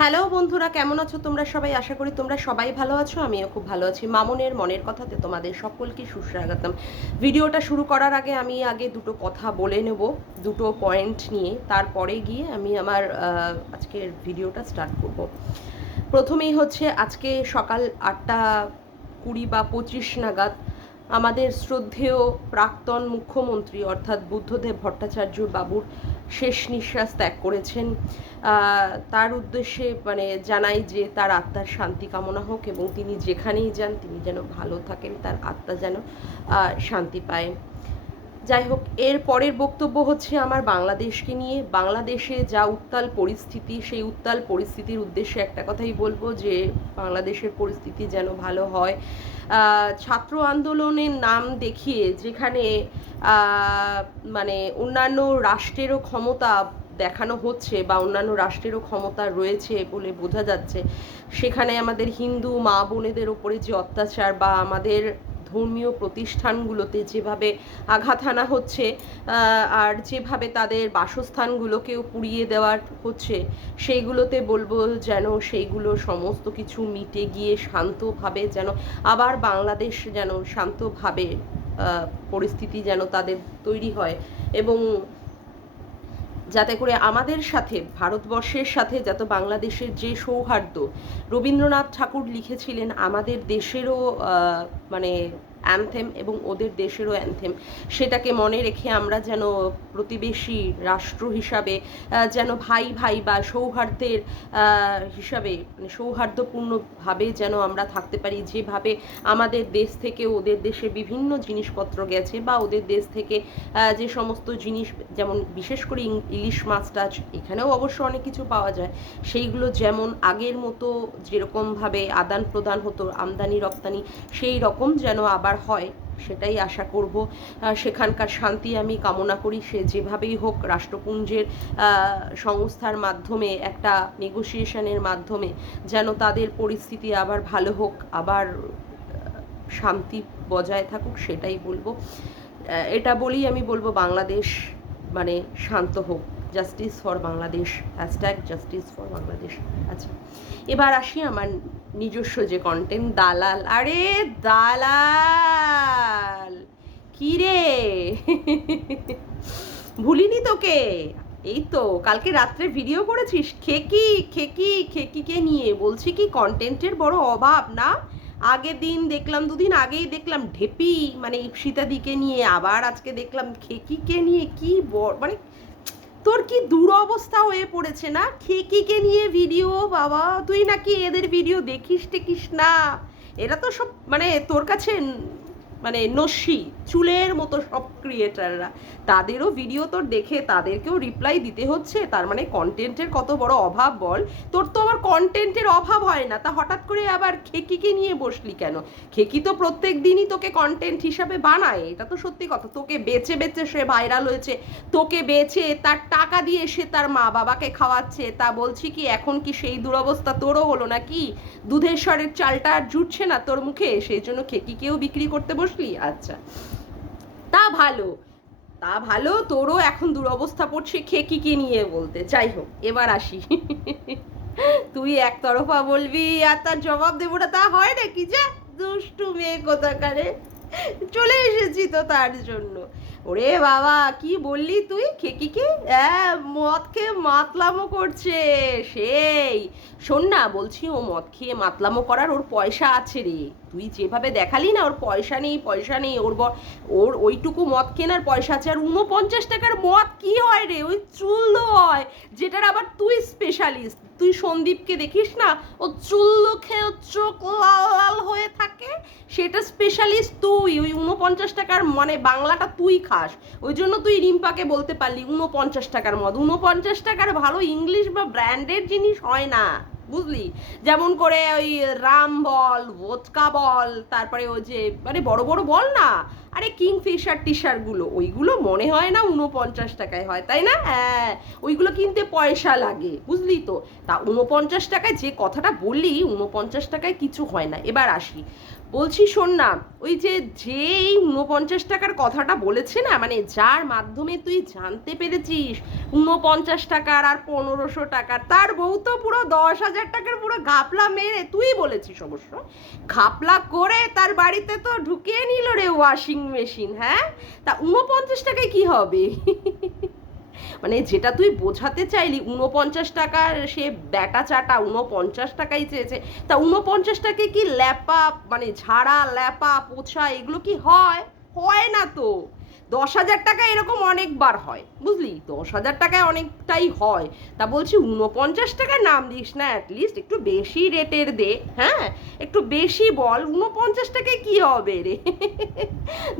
Hello বন্ধুরা, কেমন আছো তোমরা সবাই? আশা করি তোমরা সবাই ভালো আছো, আমিও খুব ভালো আছি। মামুনের মনের কথাতে তোমাদের সকলকে সুস্বাগতম। ভিডিওটা শুরু করার আগে আমি দুটো কথা বলে নেব, দুটো পয়েন্ট নিয়ে, তারপরে গিয়ে আমি আমার আজকের ভিডিওটা স্টার্ট করব। প্রথমেই হচ্ছে, আজকে সকাল 8:20 বা 25 নাগাদ আমাদের শ্রদ্ধেয় প্রাক্তন মুখ্যমন্ত্রী অর্থাৎ বুদ্ধদেব ভট্টাচার্য বাবুর শেষ নিঃশ্বাস ত্যাগ করেছেন। তার উদ্দেশ্যে জানাই যে তার আত্মার শান্তি কামনা হোক, এবং তিনি যেখানেই যান তিনি যেন ভালো থাকেন, তার আত্মা যেন শান্তি পায়। যাই হোক, এর পরের বক্তব্য হচ্ছে আমার বাংলাদেশকে নিয়ে। বাংলাদেশে যা উত্তাল পরিস্থিতি, সেই উত্তাল পরিস্থিতির উদ্দেশ্যে একটা কথাই বলবো যে বাংলাদেশের পরিস্থিতি যেন ভালো হয়। ছাত্র আন্দোলনের নাম দেখিয়ে যেখানে অন্যান্য রাষ্ট্রেরও ক্ষমতা দেখানো হচ্ছে বা অন্যান্য রাষ্ট্রেরও ক্ষমতা রয়েছে বলে বোঝা যাচ্ছে, সেখানে আমাদের হিন্দু মা বোনেদের ওপরে যে অত্যাচার বা আমাদের ধর্মীয় প্রতিষ্ঠানগুলোতে যেভাবে আঘাত হানা হচ্ছে, আর যেভাবে তাদের বাসস্থানগুলোকেও পুড়িয়ে দেওয়া হচ্ছে, সেইগুলোতে বলবো যেন সেইগুলো সমস্ত কিছু মিটে গিয়ে শান্তভাবে যেন আবার বাংলাদেশ যেন শান্তভাবে পরিস্থিতি যেন তাদের তৈরি হয়, এবং যাতে করে আমাদের সাথে, ভারতবর্ষের সাথে, যাতে বাংলাদেশের যে সৌহার্দ্য, রবীন্দ্রনাথ ঠাকুর লিখেছিলেন আমাদের দেশেরও অ্যানথেম এবং ওদের দেশেরও অ্যানথেম, সেটাকে মনে রেখে আমরা যেন প্রতিবেশী রাষ্ট্র হিসাবে যেন ভাই ভাই বা সৌহার্দ্যের হিসাবে সৌহার্দ্যপূর্ণভাবে যেন আমরা থাকতে পারি। যেভাবে আমাদের দেশ থেকে ওদের দেশে বিভিন্ন জিনিসপত্র গেছে, বা ওদের দেশ থেকে যে সমস্ত জিনিস, যেমন বিশেষ করে ইলিশ মাছ টাছ, এখানেও অবশ্য অনেক কিছু পাওয়া যায়, সেইগুলো যেমন আগের মতো যেরকমভাবে আদান প্রদান হতো, আমদানি রপ্তানি, সেই রকম যেন আবার হয়, সেটাই আশা করব। সেখানকার শান্তি আমি কামনা করি। সে যেভাবেই হোক রাষ্ট্রপুঞ্জের সংস্থার মাধ্যমে, একটা নেগোসিয়েশনের মাধ্যমে যেন তাদের পরিস্থিতি আবার ভালো হোক, আবার শান্তি বজায় থাকুক, সেটাই বলবো। এটা বলেই আমি বলবো বাংলাদেশ শান্ত হোক। Justice for Bangladesh, hashtag justice for Bangladesh. আচ্ছা, এবার আসি আমার নিজস্ব যে কন্টেন্ট। দালাল, আরে দালাল কি রে? ভুলিনি তোকে। এই তো কালকে রাত্রে ভিডিও করেছিস, খেকিকে নিয়ে। বলছি কি, কন্টেন্টের বড় অভাব না? আগের দিন দেখলাম, দুদিন আগেই দেখলাম ঢেপি ইপসিতা দিকে নিয়ে, আবার আজকে দেখলাম খেকিকে নিয়ে। কি তোর কি দুরবস্থা হয়ে পড়েছে না? খেকিকে নিয়ে ভিডিও, বাবা তুই নাকি এদের ভিডিও দেখিস টেকিস না? এরা তো সব তোর কাছে নস্যি চুলের মতো সব ক্রিয়েটাররা, তাদেরও ভিডিও তোর দেখে তাদেরকেও রিপ্লাই দিতে হচ্ছে। তার কন্টেন্টের কত বড় অভাব বল? তোর তো আবার কন্টেন্টের অভাব হয় না, তা হঠাৎ করে আবার খেকিকে নিয়ে বসলি কেন? খেকি তো প্রত্যেক দিনই তোকে কন্টেন্ট হিসাবে বানায়, এটা তো সত্যি কথা। তোকে বেচে বেচে সে ভাইরাল হয়েছে, তোকে বেচে তার টাকা দিয়ে সে তার মা বাবাকে খাওয়াচ্ছে। তা বলছি কি, এখন কি সেই দুরবস্থা তোরও হলো নাকি? দুধের স্বরের চালটা আর জুটছে না তোর মুখে, সেই জন্য খেকিকেও বিক্রি করতে বসলি? আচ্ছা, তা ভালো, তা ভালো, তোরও এখন দুরবস্থা পড়ছে খেকিকে নিয়ে বলতে। যাই হোক, এবার আসি। তুই একতরফা বলবি আর তার জবাব দেবো না, তা হয় নাকি? যা দুষ্টু মেয়ে কোথাকারে, চলে এসেছি তো তার জন্য। ওরে বাবা, কি বললি তুই খেকিকে? হ্যাঁ, মদ খেয়ে মাতলামো করছে সেই। শোন না, বলছি, ও মদ খেয়ে মাতলামো করার ওর পয়সা আছে রে। তুই যেভাবে দেখালি না ওর পয়সা নেই পয়সা নেই, ওর ওইটুকু মদ কেনার পয়সা আছে। আর 49 টাকার মদ কি হয় রে? ওই চুল্লো হয়, যেটার আবার তুই স্পেশালিস্ট। তুই সন্দীপকে দেখিস না, ও চুল্লো খেয়ে চোখ লাল লাল হয়ে থাকে, সেটা স্পেশালিস্ট তুই। ওই 49 টাকার বাংলাটা তুই খাস, ওই জন্য তুই রিম্পাকে বলতে পারলি 49 টাকার মদ। 49 টাকার ভালো ইংলিশ বা ব্র্যান্ডেড জিনিস হয় না, বুঝলি? যেমন করে ওই রাম বল, ভোটকা বল, তারপরে ওই যে বড় বড় বল না, আরে কিংফিশার টিশারগুলো ওইগুলো মনে হয় না 49 টাকায় হয়, তাই না? হ্যাঁ, ওইগুলো কিনতে পয়সা লাগে, বুঝলি তো। তা 49 টাকায় যে কথাটা বললি, 49 টাকায় কিছু হয় না। এবার আসি, বলছি শোন না, ওই যে এই 49 টাকার কথাটা বলেছে না, মানে যার মাধ্যমে তুই জানতে পেরেছিস 49 টাকার আর 1500 টাকার, তার বউ তো পুরো 10,000 টাকার পুরো ঘাপলা মেরে, তুই বলেছিস অবশ্য, ঘাপলা করে তার বাড়িতে তো ঢুকিয়ে নিল রে ওয়াশিং মেশিন। হ্যাঁ, তা 49 টাকায় কি হবে? মানে যেটা তুই বোঝাতে চাইলি 49 টাকার সে ব্যাটা চাটা 49 টাকাই চেয়েছে, তা 49 টাকায় কি ল্যাপা মানে ঝাড়া ল্যাপা পোছা এগুলো কি হয়? হয় না তো। 10,000 টাকা এরকম অনেকবার হয়, বুঝলি, 10,000 টাকায় অনেকটাই হয়। তা বলছি 49 টাকার নাম দিস না, অ্যাটলিস্ট একটু বেশি রেটের দে। হ্যাঁ, একটু বেশি বল, 49 টাকায় কি হবে রে?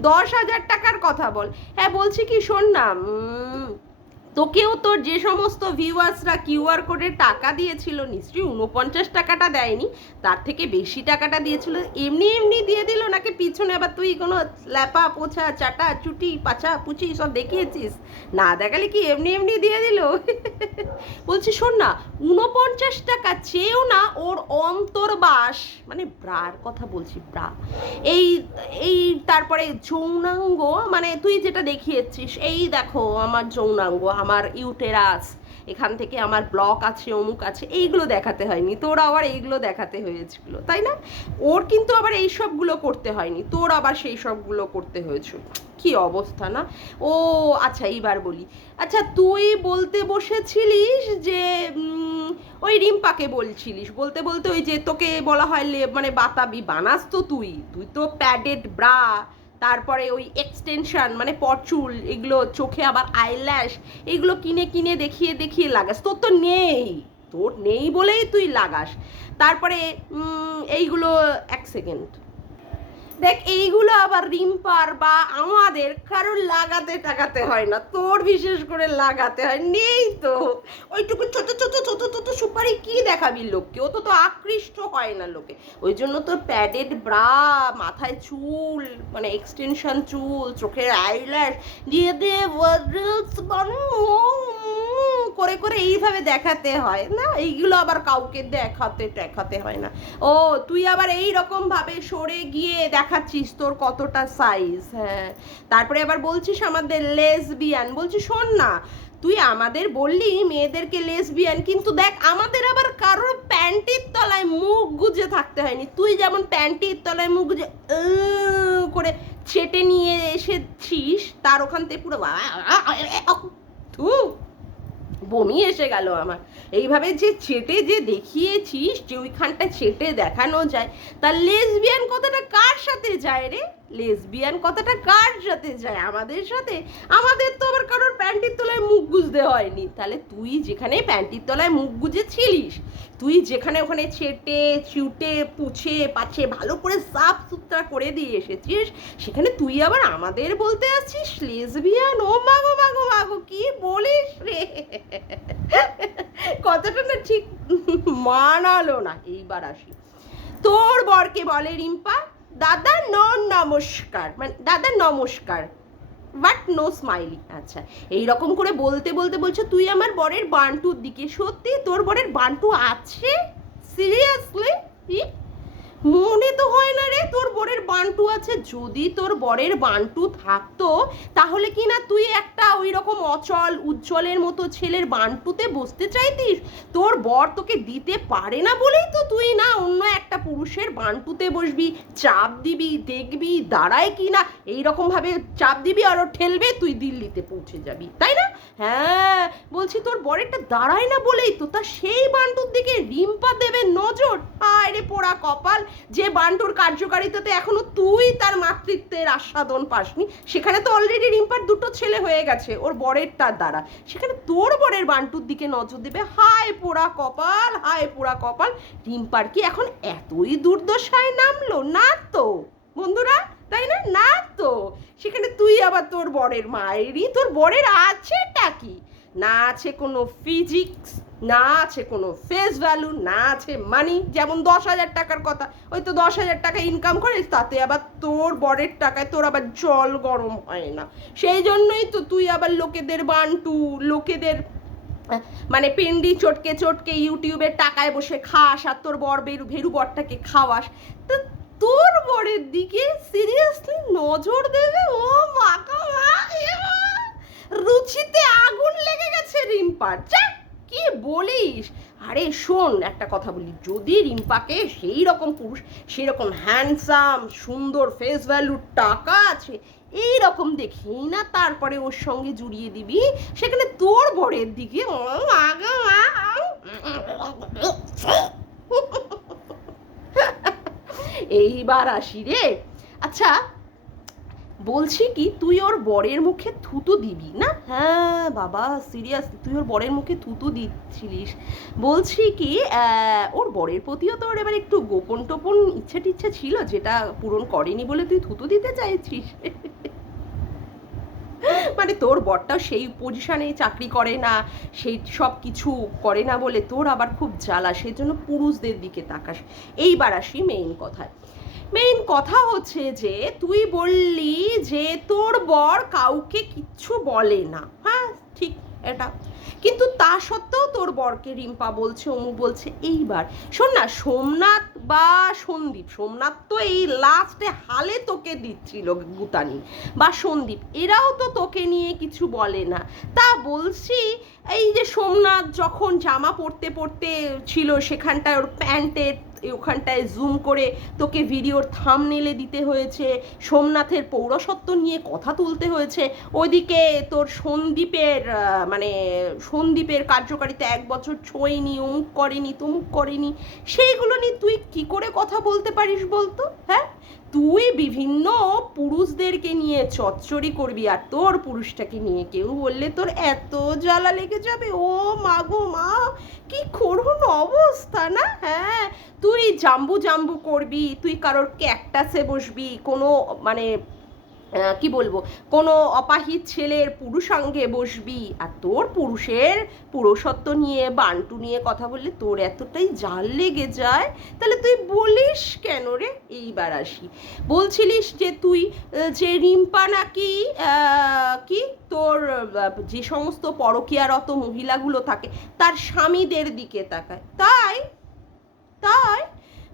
10,000 টাকার কথা বল। হ্যাঁ, বলছি কি শোন না, তোকেও তোর যে সমস্ত ভিউয়ার্সরা কিউআর কোডে টাকা দিয়েছিল, নিশ্চয়ই 49 টাকাটা দেয়নি, তার থেকে বেশি টাকাটা দিয়েছিল। এমনি এমনি দিয়ে দিল নাকি পিছনে আবার তুই কোনো ল্যাপা পোছা চাটা চুটি পাছা পুচি সব দেখিয়েছিস? না দেখালে কি এমনি এমনি দিয়ে দিল? বলছি শোন না, 49 টাকা চেয়েও না ওর অন্তর্বাস, মানে ব্রার কথা বলছি, ব্রা, এই এই তারপরে যৌনাঙ্গ, মানে তুই যেটা দেখিয়েছিস, এই দেখো আমার যৌনাঙ্গ, আমার ইউটেরাস, এখান থেকে আমার ব্লক আছে, অমুক আছে, এইগুলো দেখাতে হয়নি, তোর আবার এইগুলো দেখাতে হয়েছিল, তাই না? ওর কিন্তু আবার এই সবগুলো করতে হয়নি, তোর আবার সেই সবগুলো করতে হয়েছিল। কি অবস্থা না? ও আচ্ছা, এইবার বলি, আচ্ছা তুই বলতে বসেছিলিস যে ওই রিম্পাকে বলছিলিস, বলতে বলতে ওই যে তোকে বলা হয় মানে বাতাবি বানাস তো তুই, তুই তো প্যাডেড ব্রা, তারপরে ওই এক্সটেনশন মানে পরচুল, এগুলো চোখে আবার আইল্যাশ, এগুলো কিনে কিনে দেখিয়ে দেখিয়ে লাগাস। তোর তো নেই, তোর নেই বলেই তুই লাগাস। তারপরে এইগুলো, এক সেকেন্ড দেখ, এইগুলো আবার রিম্পার বা আমাদের কারোর লাগাতে টাকাতে হয় না, তোর বিশেষ করে লাগাতে হয়, নেই তো। ওইটুকু ছোট ছোট ছোট ছোট সুপারি কি দেখাবি লোককে? ও তো তো আকৃষ্ট হয় না লোকে, ওই জন্য তো প্যাডেড ব্রা, মাথায় চুল মানে এক্সটেনশন চুল, চোখের আইল্যাশ দিয়ে দিয়ে করে করে এইভাবে দেখাতে হয় না, এইগুলো আবার কাউকে দেখাতে টেখাতে হয় না। ও তুই আবার এই রকম ভাবে সরে গিয়ে দেখাচ্ছিস তোর কতটা সাইজ। হ্যাঁ, তারপরে আবার বলছিস আমাদের লেসবিয়ান। বলছি শোন না, তুই আমাদের বললি মেয়েদেরকে লেসবিয়ান, কিন্তু দেখ আমাদের আবার কারোর প্যান্টির তলায় মুখ গুজে থাকতে হয়নি। তুই যেমন প্যান্টির তলায় মুখ গুজে করে ছেটে নিয়ে এসেছিস, তার ওখান থেকে পুরো বমি এসে গেল আমার। এইভাবে যে চেটে যে দেখিয়েছিস যে ওইখানটা চেটে দেখানো যায়, তার লেসবিয়ান কথাটা কার সাথে যায় রে? লেসবিয়ান কথাটা কার সাথে যায়? আমাদের সাথে? আমাদের তো আবার কারোর প্যান্টির তলায় মুখ গুজতে হয়নি। তাহলে তুই যেখানে প্যান্টির তলায় মুখ গুজেছিলিস, তুই যেখানে ওখানে ছেটে চুটে পুছে পাছে ভালো করে সাফ সুতরা করে দিয়ে এসেছিস, সেখানে তুই আবার আমাদের বলতে আসছিস লেসবিয়ান? ও মাগো মাগো মাগো, কি বলিস রে? কথাটা না ঠিক মানালো না। এইবার আসি, তোর বরকে বলে রিম্পা দাদা নমস্কার, মানে দাদা নমস্কার, বাট নো স্মাইলি। আচ্ছা, এইরকম করে বলতে বলতে বলছো তুই আমার বরের বান্টুর দিকে। সত্যি তোর বরের বান্টু আছে? সিরিয়াসলি? মনে তো হয় না রে তোর বরের বান্টু আছে। যদি তোর বরের বান্টু থাকতো, তাহলে কি না তুই একটা ওই রকম অচল উজ্জ্বলের মতো ছেলের বান্টুতে বসতে চাইতিস? তোর বর তোকে দিতে পারে না বলেই তো তুই না অন্য একটা পুরুষের বান্টুতে বসবি, চাপ দিবি, দেখবি দাঁড়ায় কি না, এইরকম ভাবে চাপ দিবি আর ও ঠেলবে, তুই দিল্লিতে পৌঁছে যাবি, তাই না? হ্যাঁ, বলছি তোর বরেরটা দাঁড়ায় না বলেই তো তা সেই বান্টুর দিকে রিম্পা দেবে নজর। আয় রে পোড়া কপাল, যে বান্টুর কার্যকারিতাতে এখনো তুই তার মাতৃত্বের আস্বাদন পাসনি, সেখানে তো অলরেডি রিম্পার দুটো ছেলে হয়ে গেছে ওর বরেরটার দ্বারা, সেখানে তোর বরের বান্টুর দিকে নজর দেবে? হায় পোড়া কপাল, হায় পোড়া কপাল। রিম্পার কি এখন এতই দুর্দশায় নামলো? না তো বন্ধুরা, তাই না? না তো। সেখানে তুই আবার তোর বরের মায়েরই, তোর বরের আছেটা কি? না আছে কোনো ফিজিক্স, না আছে কোনো ফেস ভ্যালু, না আছে মানি। যেমন 10,000 টাকার কথা, ওই তো 10,000 টাকা ইনকাম করিস, তাতে আবার তোর বরের টাকায় তোর আবার জল গরম হয় না। সেই জন্যই তো তুই আবার লোকেদের বান্টু, লোকেদের মানে পিন্ডি চটকে চটকে ইউটিউবের টাকায় বসে খাস, আর তোর বর ভেরু বরটাকে খাওয়াস। তো তোর বরের দিকে সিরিয়াসলি নজর দেবে? ও মাকা মা, রুচিতে আগুন লেগে গেছে রিম্পার। কি বলিস? আরে শোন, একটা কথা বলি, যদি রিম্পাকে সেই রকম পুরুষ, সেই রকম হ্যান্ডসাম, সুন্দর ফেস ভ্যালু, টাকা আছে, এই রকম দেখেই না তারপরে ওর সঙ্গে জুড়িয়ে দিবি, সেখানে তোর বরের দিকে এইবার আসি রে। আচ্ছা বলছি কি, তুই ওর বরের মুখে থুতু দিবি না? হ্যাঁ বাবা, সিরিয়াস, তুই ওর বরের মুখে থুতু দিচ্ছিলিস। বলছি কি, ওর বরের প্রতিও তোর এবার একটু গোপন টোপন ইচ্ছা টিচ্ছা ছিল, যেটা পূরণ করেনি বলে তুই থুতু দিতে চাইছিস? মানে তোর বরটাও সেই পজিশনে চাকরি করে না, সেই সব কিছু করে না বলে তোর আবার খুব জ্বালা, সেই জন্য পুরুষদের দিকে তাকাস। এইবার আসি মেইন কথায়। মেইন কথা হচ্ছে যে তুই বললি যে তোর বর কাউকে কিচ্ছু বলে না, হ্যাঁ ঠিক এটা, কিন্তু তা সত্ত্বেও তোর বরকে রিম্পা বলছে, অমুক বলছে। এইবার শোন না, সোমনাথ বা সন্দীপ, সোমনাথ তো এই লাস্টে হালে তোকে দিচ্ছিল গুতানি, বা সন্দীপ, এরাও তো তোকে নিয়ে কিছু বলে না। তা বলছি, এই যে সোমনাথ যখন জামা পরতে পরতে ছিল, সেখানটায় ওর প্যান্টের ওখানটায় জুম করে তোকে ভিডিওর থাম্বনেলে দিতে হয়েছে, সোমনাথের পৌরসত্ব নিয়ে কথা তুলতে হয়েছে, ওইদিকে তোর সন্দীপের মানে সন্দীপের কার্যকারিতা 1 বছর ছোঁয়নি, অমুক করেনি, তমুক করেনি, সেইগুলো নিয়ে তুই কি করে কথা বলতে পারিস বলতো? হ্যাঁ, তুই বিভিন্ন পুরুষদেরকে নিয়ে চচ্চড়ি করবি, আর তোর পুরুষটাকে নিয়ে কেউ বললে তোর এত জ্বালা লেগে যাবে, ও মা গো মা, কি করুণ অবস্থা না? হ্যাঁ, তুই জাম্বু জাম্বু করবি, তুই কারোর ক্যাকটাসে বসবি, কোনো মানে কি বলবো, কোনো অপাহিত ছেলের পুরুষাঙ্গে বসবি, আর তোর পুরুষের পুরুষত্ব নিয়ে, বান্টু নিয়ে কথা বললে তোর এতটাই জাল লেগে যায়, তাহলে তুই বলিস কেন রে? এইবার আসি, বলছিলিস যে তুই যে রিম্পা নাকি কি তোর যে সমস্ত পরকীয়ারত মহিলাগুলো থাকে তার স্বামীদের দিকে তাকায়, তাই তাই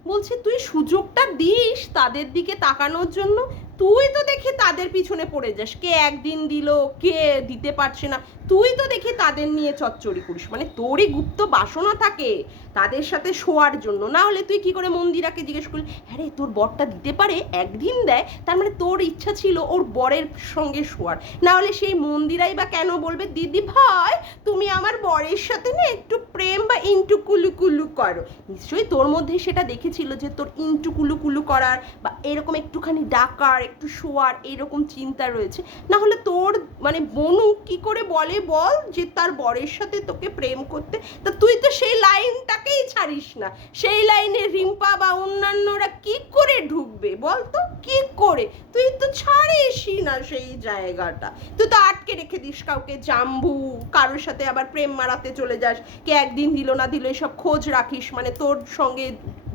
বলছি, তুই সুযোগটা দিস তাদের দিকে তাকানোর জন্য। তুই তো দেখি তাদের পিছনে পড়ে যাস, কে একদিন দিল, কে দিতে পারছে না, তুই তো দেখি তাদের নিয়ে চচ্চড়ি করিস, মানে তোরই গুপ্ত বাসনা থাকে তাদের সাথে শোয়ার জন্য। না হলে তুই কি করে মন্দিরাকে জিজ্ঞেস করলি, হ্যাঁ রে তোর বরটা দিতে পারে, একদিন দেয়, তার মানে তোর ইচ্ছা ছিল ওর বরের সঙ্গে শোয়ার। না হলে সেই মন্দিরাই বা কেন বলবে, দিদি ভাই তুমি আমার বরের সাথে না একটু প্রেম বা ইন্টু কুলু কুলু করো? নিশ্চয়ই তোর মধ্যে সেটা দেখেছিল যে তোর ইন্টু কুলু কুলু করার বা এরকম একটুখানি ডাকার, একটু শোয়ার এইরকম চিন্তা রয়েছে। না হলে তোর মানে বনু কি করে বলে বল যে তার বরের সাথে তোকে প্রেম করতে? তা তুই তো সেই লাইনটাকেই ছাড়িস না, সেই লাইনে রিম্পা বা অন্যান্যরা কি করে ঢুকবে বল তো, কি করে? তুই তো ছাড়িসই না সেই জায়গাটা, তুই তো আটকে রেখে দিস কাউকে, জাম্বু, কারোর সাথে আবার প্রেম মারাতে চলে যাস, কে একদিন দিল না দিল এসব খোঁজ রাখিস, মানে তোর সঙ্গে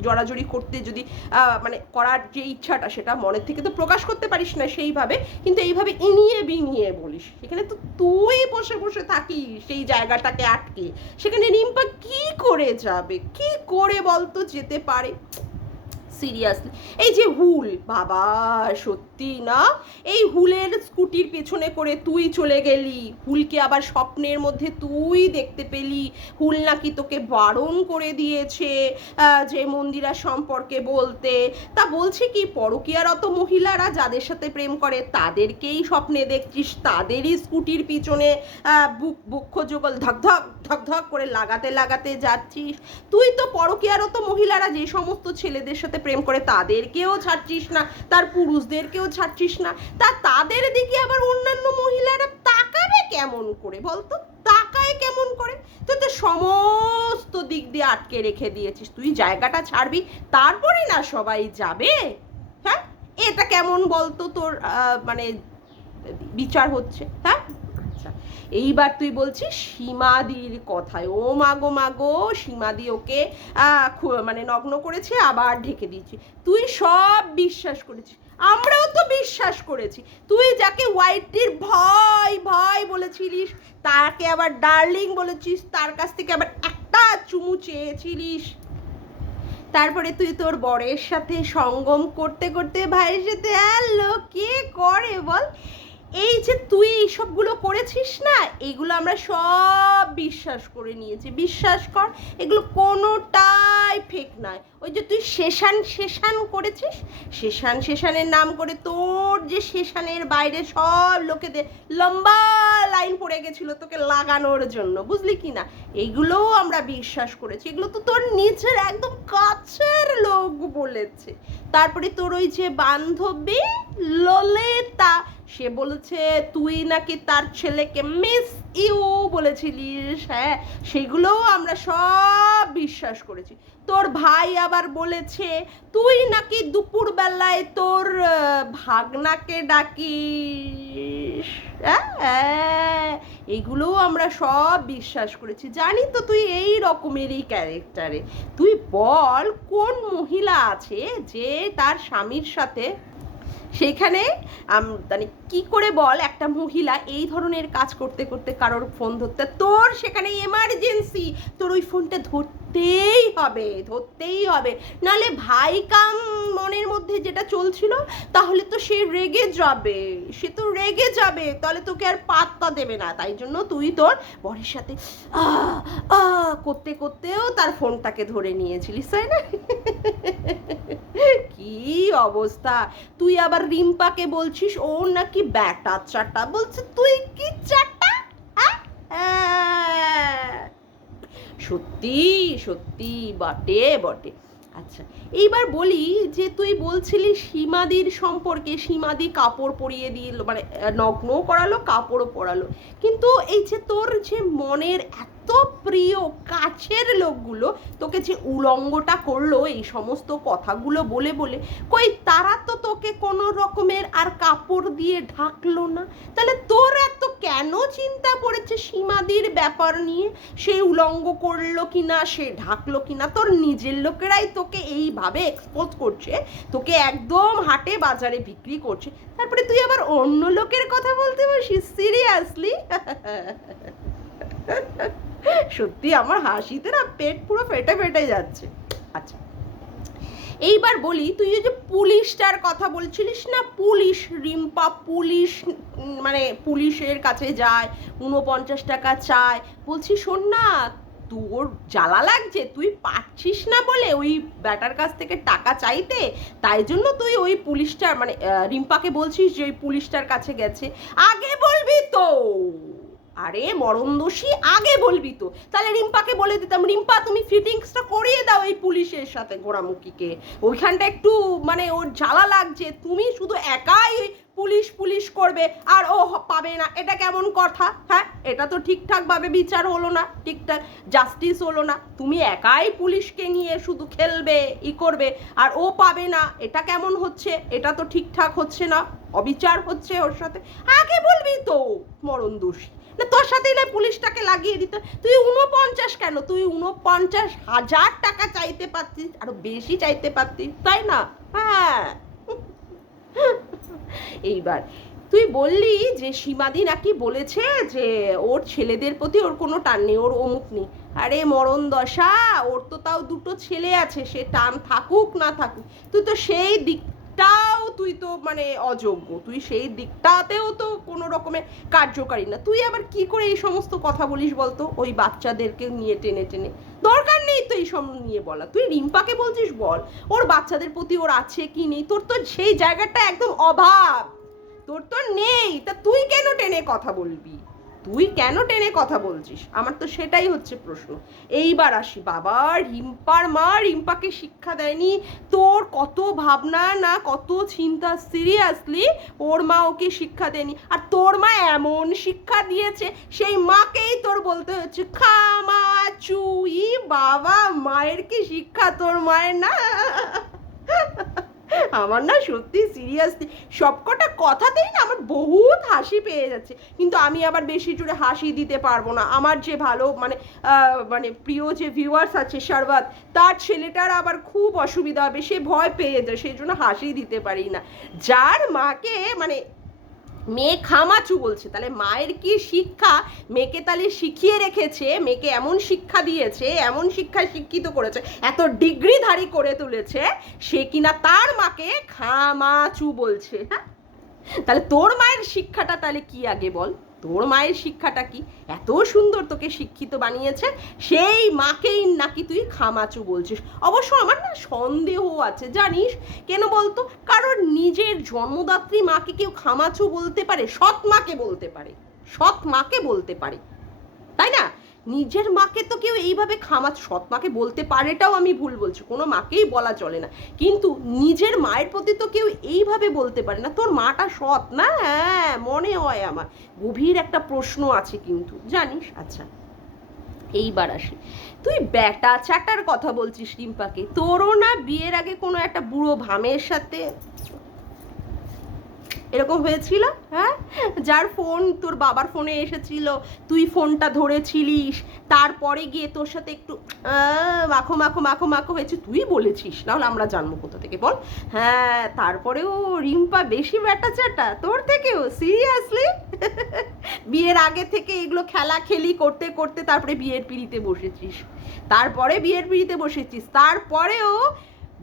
জড়াজড়ি করতে যদি মানে করার যে ইচ্ছাটা সেটা মনের থেকে তো প্রকাশ করতে পারিস না সেইভাবে, কিন্তু এইভাবে ইনিয়ে বিনিয়ে বলিস, সেখানে তো তুই বসে বসে থাকিস সেই জায়গাটাকে আটকে, সেখানে রিম্পা কি করে যাবে, কি করে বলতো যেতে পারে? সিরিয়াসলি, এই যে হুল, বাবা সত্যি না, এই হুলের স্কুটির পেছনে করে তুই চলে গেলি, হুলকে আবার স্বপ্নের মধ্যে তুই দেখতে পেলি, হুল নাকি তোকে বারণ করে দিয়েছে যে মন্দিরা সম্পর্কে বলতে। তা বলছি কি, পরকীয়ারত মহিলারা যাদের সাথে প্রেম করে তাদেরকেই স্বপ্নে দেখছিস, তাদেরই স্কুটির পিছনে বক্ষ যুগল ধকধক ধকধক করে লাগাতে লাগাতে যাচ্ছিস। তুই তো পরকীয়ারত মহিলারা যে সমস্ত ছেলেদের সাথে প্রেম করে তাদেরকেও ছাড়ছিস না, তার পুরুষদেরকেও ছাড়ছিস না, তা তাদের দিকে আবার অন্যান্য মহিলারা তাকাবে কেমন করে বলতো? তাকায় কেমন করে? তুই তো সমস্ত দিক দিয়ে আটকে রেখে দিয়েছিস, তুই জায়গাটা ছাড়বি তারপরে না সবাই যাবে? হ্যাঁ, এটা কেমন বলতো তোর মানে বিচার হচ্ছে? হ্যাঁ, আচ্ছা, এইবার তুই বলছিস সীমাদির কথায়, ও মাগো মাগো সীমাদি ওকে মানে নগ্ন করেছে, আবার ঢেকে দিয়েছি। তুই সব বিশ্বাস করেছিস, আমরাও তো বিশ্বাস করেছি। তুই যাকে ওয়াইটির ভয় ভয় বলেছিলিস, তাকে আবার ডার্লিং বলেছিস, তার কাছ থেকে আবার একটা চুমু চেয়েছিলিস, তারপরে তুই তোর বরের সাথে সঙ্গম করতে করতে ভাইয়ের সাথে হ্যালো কে করে বল। এই যে তুই এইসবগুলো করেছিস না, এগুলো আমরা সব বিশ্বাস করে নিয়েছি, বিশ্বাস কর এগুলো কোনোটাই ফেক নয়। ওই যে তুই শেষান করেছিস, শেষানের নাম করে তোর যে শেষানের বাইরে সব লোকেদের লম্বা লাইন পড়ে গেছিল তোকে লাগানোর জন্য, বুঝলি কি না, এইগুলোও আমরা বিশ্বাস করেছি, এগুলো তো তোর নিজের একদম কাছের লোক বলেছে। তারপরে তোর ওই যে বান্ধবী ললিতা, সে বলেছে তুই নাকি তার ছেলেকে মিস ইউ বলেছিলিস, হ্যাঁ সেগুলোও আমরা সব বিশ্বাস করেছি। তোর ভাই আবার বলেছে তুই নাকি দুপুরবেলায় তোর ভাগনাকে ডাকিস, হ্যাঁ এগুলোও আমরা সব বিশ্বাস করেছি, জানি তো তুই এই রকমেরই ক্যারেক্টারে। তুই বল কোন মহিলা আছে যে তার স্বামীর সাথে, সেইখানে মানে কি করে বল একটা মহিলা এই ধরনের কাজ করতে করতে কারোর ফোন ধরতে, তোর সেখানে এমার্জেন্সি, তোর ওই ফোনটা ধরতেই হবে, নালে ভাই কাম মনের মধ্যে যেটা চলছিল তাহলে তো সে রেগে যাবে, তাহলে তোকে আর পাত্তা দেবে না। তাই জন্য তুই তোর বরের সাথে করতে করতেও তার ফোনটাকে ধরে নিয়েছিলিস, তাই না? কি অবস্থা। তুই আবার রিম্পাকে বলছিস ওর নাকি ব্যাটা চাটা, বলছে তুই কি চাটা, সত্যি সত্যি বটে। আচ্ছা, এইবার বলি যে তুই বলছিলি সীমাদির সম্পর্কে, সীমাদি কাপড় পরিয়ে দিল, মানে নগ্ন করালো, কাপড়ও পরালো, কিন্তু এই যে তোর যে মনের এত প্রিয় কাছের লোকগুলো তোকে যে উলঙ্গটা করলো এই সমস্ত কথাগুলো বলে বলে, কই তারা তো তোকে কোনো রকমের আর কাপড় দিয়ে ঢাকলো না, তাহলে তোর এত কেন চিন্তা পড়েছে সীমাদির ব্যাপার নিয়ে, সে উলঙ্গ করলো কিনা, সে ঢাকলো কিনা, তোর নিজের লোকেরাই তোকে এইভাবে এক্সপোজ করছে, তোকে একদম হাটে বাজারে বিক্রি করছে, তারপরে তুই আবার অন্য লোকের কথা বলতে বসিস, সিরিয়াসলি? সত্যি আমার হাসিতে না পেট পুরো ফেটে যাচ্ছে। আচ্ছা, এইবার বলি তুই যে পুলিশটার কথা বলছিলিস না, পুলিশ রিম্পা পুলিশ মানে পুলিশের কাছে যায় 49 টাকা চায়, বলছি শোন না তোর জ্বালা লাগছে, তুই পাচ্ছিস না বলে ওই ব্যাটার কাছ থেকে টাকা চাইতে, তাই জন্য তুই ওই পুলিশটার মানে রিম্পাকে বলছিস যে ওই পুলিশটার কাছে গেছে, আগে বলবি তো, আরে মরণদোষী আগে বলবি তো, তাহলে রিম্পাকে বলে দিতাম রিম্পা তুমি ফিটিংসটা করিয়ে দাও এই পুলিশের সাথে গোড়ামুখীকে, ওইখানটা একটু মানে ওর জ্বালা লাগছে, তুমি শুধু একাই পুলিশ করবে আর ও পাবে না, এটা কেমন কথা, হ্যাঁ এটা তো ঠিকঠাকভাবে বিচার হলো না, ঠিকঠাক জাস্টিস হলো না, তুমি একাই পুলিশকে নিয়ে শুধু খেলবে করবে আর ও পাবে না, এটা কেমন হচ্ছে, এটা তো ঠিকঠাক হচ্ছে না, অবিচার হচ্ছে ওর সাথে, আগে বলবি তো মরণদোষী, না তোর সাথেই না পুলিশটাকে লাগিয়ে দিত, তুই 49 কেন, তুই 49,000 টাকা চাইতে পারতিস, আরো বেশি চাইতে পারতিস, তাই না? হ্যাঁ। এইবার তুই বললি যে সীমাদি নাকি বলেছে যে ওর ছেলেদের প্রতি ওর কোনো টান নেই, ওর অমুক নেই, আরে মরণ দশা, ওর তো তাও দুটো ছেলে আছে, সে টান থাকুক না থাকুক, তুই তো সেই দিকটাও তুই তো মানে অযোগ্য, তুই সেই দিকটাতেও তো কোনো রকমের কার্যকারী না, তুই আবার কি করে এই সমস্ত কথা বলিস বলতো ওই বাচ্চাদেরকে নিয়ে টেনে, দরকার নেই তো এইসব নিয়ে বলা, তুই রিম্পাকে বলছিস বল ওর বাচ্চাদের প্রতি ওর আছে কি নেই, তোর তো সেই জায়গাটা একদম অভাব, তোর তো নেই, তা তুই কেন টেনে কথা বলবি, তুই কেন টেনে কথা বলছিস, আমার তো সেটাই হচ্ছে প্রশ্ন। এইবার আসি, বাবা রিম্পার মা রিম্পাকে শিক্ষা দেয়নি, তোর কত ভাবনা না কত চিন্তা, সিরিয়াসলি ওর মা ওকে শিক্ষা দেয়নি, আর তোর মা এমন শিক্ষা দিয়েছে সেই মাকেই তোর বলতে হচ্ছে খামা চুই, বাবা মায়ের কি শিক্ষা তোর মায়ের না, আমার না সত্যি সিরিয়াসলি সবকটা কথাতেই না আমার বহুত হাসি পেয়ে যাচ্ছে, কিন্তু আমি আবার বেশি জোরে হাসি দিতে পারবো না। আমার যে ভালো মানে মানে প্রিয় যে ভিউয়ার্স আছে শারবাত, তার ছেলেটার আবার খুব অসুবিধা হবে, সে ভয় পেয়ে যায়, সেই জন্য হাসি দিতে পারি না। যার মাকে মানে মেয়ে খামাচু বলছে, তাহলে মায়ের কি শিক্ষা মেয়েকে তাহলে শিখিয়ে রেখেছে, মেয়েকে এমন শিক্ষা দিয়েছে, এমন শিক্ষায় শিক্ষিত করেছে, এত ডিগ্রিধারী করে তুলেছে, সে কিনা তার মাকে খামাচু বলছে। হ্যাঁ, তাহলে তোর মায়ের শিক্ষাটা তাহলে কি আগে বল, তোর মায়ের শিক্ষাটা কি? এত সুন্দর তোকে শিক্ষিত বানিয়েছে, সেই মাকেই নাকি তুই খামাচু বলছিস। অবশ্য আমার না সন্দেহ আছে, জানিস কেন বলতো? কারণ নিজের জন্মদাত্রী মাকে কেউ খামাচু বলতে পারে? সৎ মাকে বলতে পারে, সৎ মাকে বলতে পারে, তাই না? নিজের মাকে তো কেউ এইভাবে সৎ মাকে বলতে পারেটাও আমি ভুল বলছি, কোনো মাকেই বলা চলে না, কিন্তু নিজের মায়ের প্রতি তো কেউ এইভাবে বলতে পারে না। তোর মাটা সৎ না? হ্যাঁ, মনে হয় আমার গভীর একটা প্রশ্ন আছে কিন্তু, জানিস। আচ্ছা, এইবার আসি, তুই ব্যাটা চ্যাটার কথা বলছিস রিম্পাকে, তোরও না বিয়ের আগে কোনো একটা বুড়ো ভামের সাথে এরকম হয়েছিল? হ্যাঁ, যার ফোন তোর বাবার ফোনে এসেছিল, তুই ফোনটা ধরেছিলিস, তারপরে গিয়ে তোর সাথে একটু মাখো মাখো মাখো মাখো হয়েছে, তুই বলেছিস, নাহলে আমরা জানবো কোথা থেকে বল? হ্যাঁ, তারপরেও রিম্পা বেশি ব্যাটা চ্যাটা তোর থেকেও? সিরিয়াসলি? বিয়ের আগে থেকে এগুলো খেলা খেলি করতে করতে তারপরে বিয়ের পিড়িতে বসেছিস, তারপরেও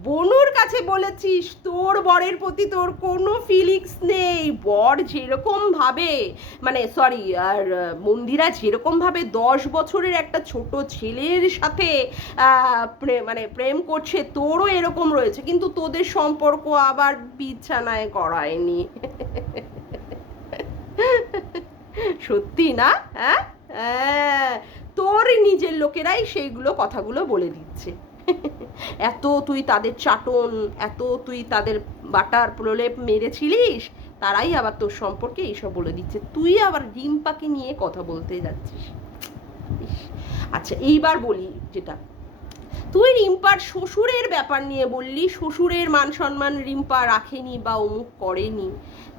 বনুর কাছে বলেছিস তোর বরের প্রতি তোর কোনো ফিলিংস নেই। বর যেরকম ভাবে মানে সরি আর মন্দিরা যেরকম ভাবে 10 বছরের একটা ছোট ছেলের সাথে মানে প্রেম করছে, তোরও এরকম রয়েছে, কিন্তু তোদের সম্পর্ক আবার বিছানায় করায়নি। সত্যি না? হ্যাঁ, তোর নিজের লোকেরাই সেইগুলো কথাগুলো বলে দিচ্ছে। এত তুই তাদের চাটন, এত তুই তাদের বাটার প্রলেপ মেরেছিলিস, তারাই আবার তোর সম্পর্কে এইসব বলে দিচ্ছে, তুই আবার রিম্পাকে নিয়ে কথা বলতে যাচ্ছিস। আচ্ছা, এইবার বলি, যেটা তুই রিম্পার শ্বশুরের ব্যাপার নিয়ে বললি, শ্বশুরের মান সম্মান রিম্পা রাখেনি বা অমুক করেনি,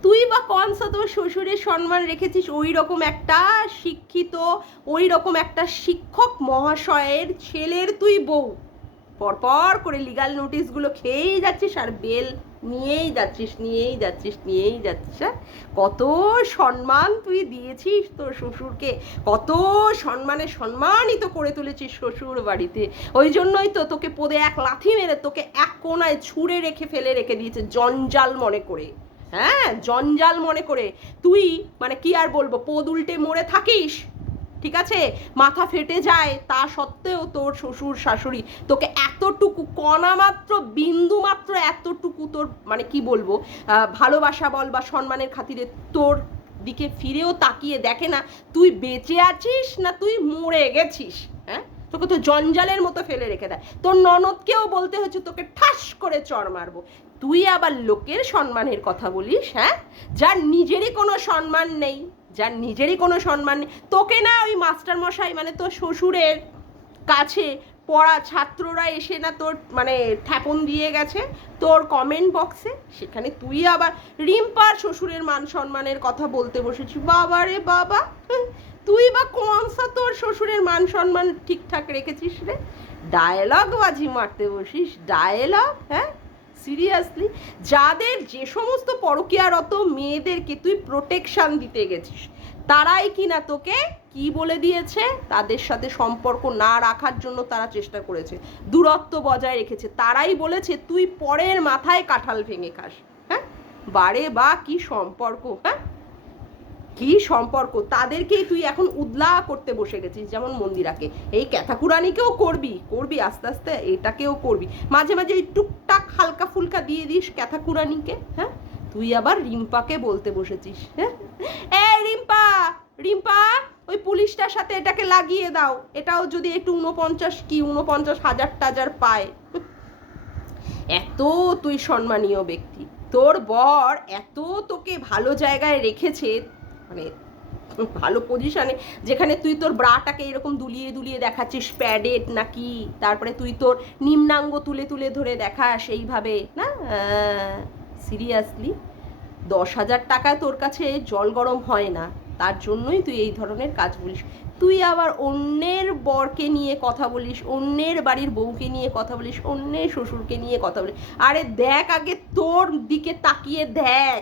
তুই বা কনসা তোর শ্বশুরের সম্মান রেখেছিস ওই রকম একটা শিক্ষিত, ওই রকম একটা শিক্ষক মহাশয়ের ছেলের তুই বউ, পরপর করে লিগাল নোটিশগুলো খেয়েই যাচ্ছিস আর বেল নিয়েই যাচ্ছিস। কত সম্মান তুই দিয়েছিস তোর শ্বশুরকে, কত সম্মানিত করে তুলেছিস শ্বশুর বাড়িতে, ওই জন্যই তো তোকে পদে এক লাথি মেরে তোকে এক কোনায় ছুঁড়ে ফেলে রেখে দিয়েছে জঞ্জাল মনে করে। হ্যাঁ, জঞ্জাল মনে করে তুই মানে কি আর বলবো, পদ উল্টে মরে থাকিস, ঠিক আছে, মাথা ফেটে যায়, তা সত্ত্বেও তোর শ্বশুর শাশুড়ি তোকে এতটুকু কণা মাত্র, বিন্দু মাত্র এতটুকু তোর মানে কি বলবো ভালোবাসা বল বা সম্মানের খাতিরে তোর দিকে ফিরেও তাকিয়ে দেখে না তুই বেঁচে আছিস না তুই মরে গেছিস। হ্যাঁ, তোকে তো জঞ্জালের মতো ফেলে রেখে দেয়। তোর ননদকেও বলতে হচ্ছে তোকে ঠাস করে চড় মারবো, তুই আবার লোকের সম্মানের কথা বলিস? হ্যাঁ, যার নিজেরই কোনো সম্মান নেই, তোকে না ওই মাস্টার মশাই মানে তোর শ্বশুরের কাছে পড়া ছাত্ররা এসে না তোর মানে ঠেপন দিয়ে গেছে তোর কমেন্ট বক্সে, সেখানে তুই আবার রিম্পার শ্বশুরের মান সম্মানের কথা বলতে বসেছিস। বাবা রে বাবা, তুই বা কোনসা তোর শ্বশুরের মান সম্মান ঠিকঠাক রেখেছিস রে? ডায়লগ বাজি মারতে বসিস, ডায়লগ। হ্যাঁ, সিরিয়াসলি, যাদের যে সমস্ত পরকীয়ারত মেয়েদেরকে তুই প্রোটেকশন দিতে গেছিস, তারাই কিনা তোকে কি বলে দিয়েছে, তাদের সাথে সম্পর্ক না রাখার জন্য তারা চেষ্টা করেছে, দূরত্ব বজায় রেখেছে, তারাই বলেছে তুই পরের মাথায় কাঁঠাল ভেঙে খাস। হ্যাঁ, বারে বা কি সম্পর্ক, হ্যাঁ কি সম্পর্ক, তাদেরকেই তুই এখন উদলা করতে বসে গেছিস, যেমন মন্দিরাকে, এই ক্যাথাকুরানিকেও করবি আস্তে আস্তে, এটাকেও করবি, মাঝে মাঝে ওই টুকটাক হালকা ফুলকা দিয়ে দিস ক্যাথাকুরানিকে। হ্যাঁ, তুই আবার রিম্পাকে বলতে বসেছিস, হ্যাঁ এই রিম্পা ওই পুলিশটার সাথে এটাকে লাগিয়ে দাও, এটাও যদি একটু 49,000 পায়। এত তুই সম্মানীয় ব্যক্তি, তোর বর এত তোকে ভালো জায়গায় রেখেছে, মানে ভালো পজিশানে, যেখানে তুই তোর ব্রাটাকে এরকম দুলিয়ে দুলিয়ে দেখাচ্ছিস প্যাডেড নাকি, তারপরে তুই তোর নিম্নাঙ্গ তুলে তুলে ধরে দেখাস এইভাবে না, সিরিয়াসলি 10,000 টাকায় তোর কাছে জল গরম হয় না, তার জন্যই তুই এই ধরনের কাজ বলিস। তুই আবার অন্যের বরকে নিয়ে কথা বলিস, অন্যের বাড়ির বউকে নিয়ে কথা বলিস, অন্যের শ্বশুরকে নিয়ে কথা বলিস। আরে দেখ আগে তোর দিকে তাকিয়ে দেখ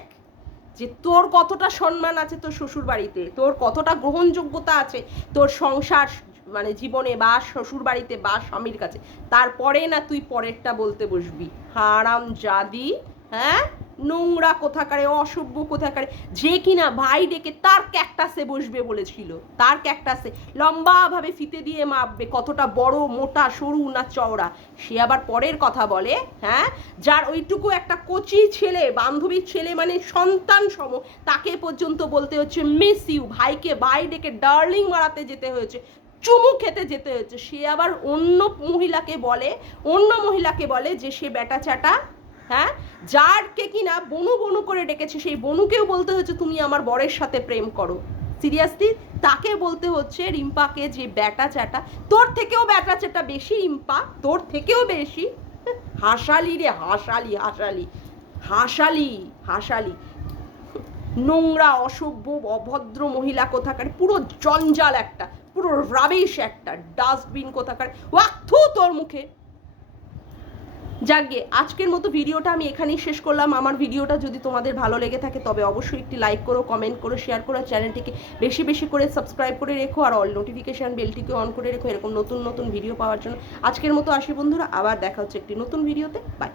যে তোর কতটা সম্মান আছে তোর শ্বশুর বাড়িতে, তোর কতটা গ্রহণযোগ্যতা আছে তোর সংসার মানে জীবনে বা শ্বশুর বাড়িতে বা স্বামীর কাছে, তারপরে না তুই পরেরটা বলতে বসবি। হারাম জাদি, হ্যাঁ, নোংরা কোথাকারে, অসভ্য কোথাকারে, যে কিনা ভাই ডেকে তার ক্যাকটাসে বসবে বলেছিল, তার ক্যাকটাসে লম্বাভাবে ফিতে দিয়ে মাপবে কতটা বড়, মোটা, সরু না চওড়া, সে আবার পরের কথা বলে, হ্যাঁ, যার ওইটুকু একটা কচি ছেলে, বান্ধবীর ছেলে মানে সন্তান সম, তাকে পর্যন্ত বলতে হচ্ছে মিস ইউ, ভাইকে ভাই ডেকে ডার্লিং মারাতে যেতে হয়েছে, চুমু খেতে যেতে হয়েছে, সে আবার অন্য মহিলাকে বলে যে সে বেটা চাটা, হ্যাঁ, যারকে কিনা বনু বনু করে ডেকেছে সেই বনুকেও বলতে হচ্ছে তুমি আমার বরের সাথে প্রেম করো। সিরিয়াসলি তাকে বলতে হচ্ছে রিম্পাকে যে ব্যাটা চ্যাটা, তোর থেকেও ব্যাটা চ্যাটা বেশি রিম্পা, তোর থেকেও বেশি। হাসালি রে, হাসালি হাসালি হাসালি হাসালি, নোংরা অসভ্য অভদ্র মহিলা কোথাকার, পুরো জঞ্জাল একটা, পুরো রাবিশ একটা, ডাস্টবিন কোথাকার, ওয়াক্থু তোর মুখে। যাকে আজকের মতো ভিডিওটা আমি এখানেই শেষ করলাম। আমার ভিডিওটা যদি তোমাদের ভালো লেগে থাকে তবে অবশ্যই একটি লাইক করো, কমেন্ট করো, শেয়ার করো, চ্যানেলটিকে বেশি বেশি করে সাবস্ক্রাইব করে রেখো, আর অল নোটিফিকেশান বেলটিকে অন করে রেখো এরকম নতুন নতুন ভিডিও পাওয়ার জন্য। আজকের মতো আসি বন্ধুরা, আবার দেখা হচ্ছে একটি নতুন ভিডিওতে। বাই।